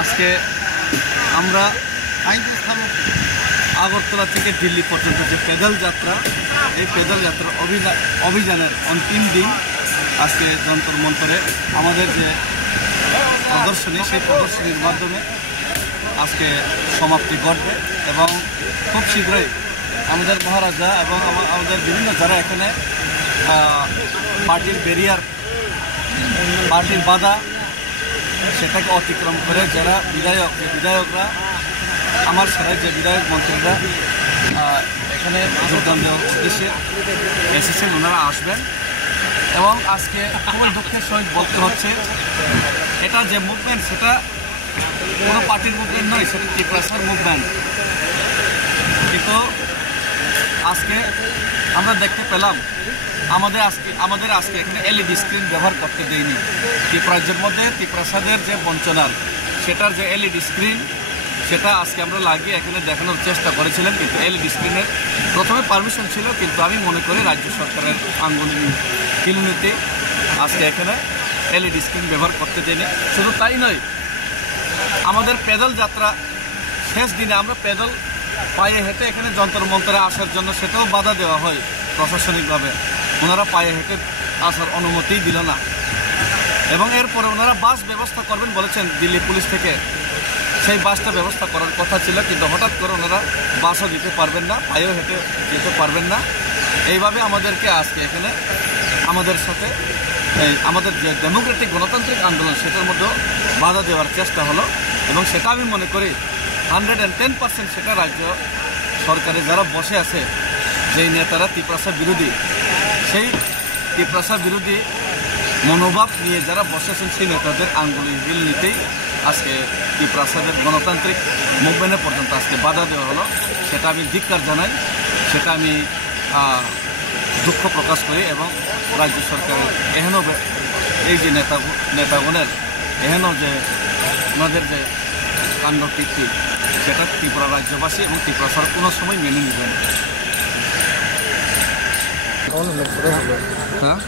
আজকে আমরা আগরতলা থেকে দিল্লি পর্যন্ত যে পেদল যাত্রা, এই পেদল যাত্রার অভিযানের অন্তিম দিন আজকে যন্তর মন্তরে আমাদের যে প্রদর্শনী, সেই প্রদর্শনীর মাধ্যমে আজকে সমাপ্তি ঘটবে এবং খুব শীঘ্রই আমাদের মহারাজা এবং আমাদের বিভিন্ন যারা এখানে পার্টির ব্যারিয়ার, পার্টির বাধা সেটাকে অতিক্রম করে যারা বিধায়করা আমার সাথে যে বিধায়ক মন্ত্রীরা এখানে যোগদান দেওয়ার উদ্দেশ্যে এসেছেন, ওনারা আসবেন। এবং আজকে খুবই দুঃখের সহিত বলতে হচ্ছে, এটা যে মুভমেন্ট সেটা কোনো পার্টির মুভমেন্ট নয়, সেটা ত্রিপুরাসার মুভমেন্ট। কিন্তু আজকে আমরা দেখতে পেলাম আমাদের আজকে এখানে এলইডি স্ক্রিন ব্যবহার করতে দেয়নি। ত্রিপুরাজ্যের মধ্যে ত্রিপুরাসাদের যে বঞ্চনার সেটার যে এলইডি স্ক্রিন সেটা আজকে আমরা লাগিয়ে এখানে দেখানোর চেষ্টা করেছিলাম, কিন্তু এলইডি স্ক্রিনের প্রথমে পারমিশন ছিল, কিন্তু আমি মনে করি রাজ্য সরকারের আঙ্গুলি কিলুনিতে আজকে এখানে এলইডি স্ক্রিন ব্যবহার করতে দেয়নি। শুধু তাই নয়, আমাদের পেদল যাত্রা শেষ দিনে আমরা পেদল পায়ে হেঁটে এখানে যন্তর মন্তরে আসার জন্য সেটাও বাধা দেওয়া হয় প্রশাসনিকভাবে। ওনারা পায়ে হেঁটে আসার অনুমতি দিল না এবং এরপরে ওনারা বাস ব্যবস্থা করবেন বলেছেন দিল্লি পুলিশ থেকে। সেই বাসটা ব্যবস্থা করার কথা ছিল, কিন্তু হঠাৎ করে ওনারা বাসও দিতে পারবেন না, পায়েও হেঁটে যেতে পারবেন না। এইভাবে আমাদেরকে আজকে এখানে আমাদের সাথে আমাদের যে ডেমোক্রেটিক গণতান্ত্রিক আন্দোলন সেটার মধ্যেও বাধা দেওয়ার চেষ্টা হলো এবং সেটা আমি মনে করি 110% সেটা রাজ্য সরকারে যারা বসে আছে, যেই নেতারা ত্রিপুরাসা বিরোধী, সেই ত্রিপুরাসা বিরোধী মনোভাব নিয়ে যারা বসেছেন সেই নেতাদের আঙ্গুলি হিল নিতেই আজকে ত্রিপুরাসাদের গণতান্ত্রিক মুভমেন্টে পর্যন্ত আজকে বাধা দেওয়া হলো। সেটা আমি ধিক্কার জানাই, সেটা আমি দুঃখ প্রকাশ করি এবং রাজ্য সরকারের এহেন এই যে নেতাগণের এহেন যে ওনাদের যে কাণ্ডকীর্তি সেটা ত্রিপুরা রাজ্যবাসী এবং ত্রিপুরা সরকার কোনো সময় মেনে নেবেন। হ্যাঁ।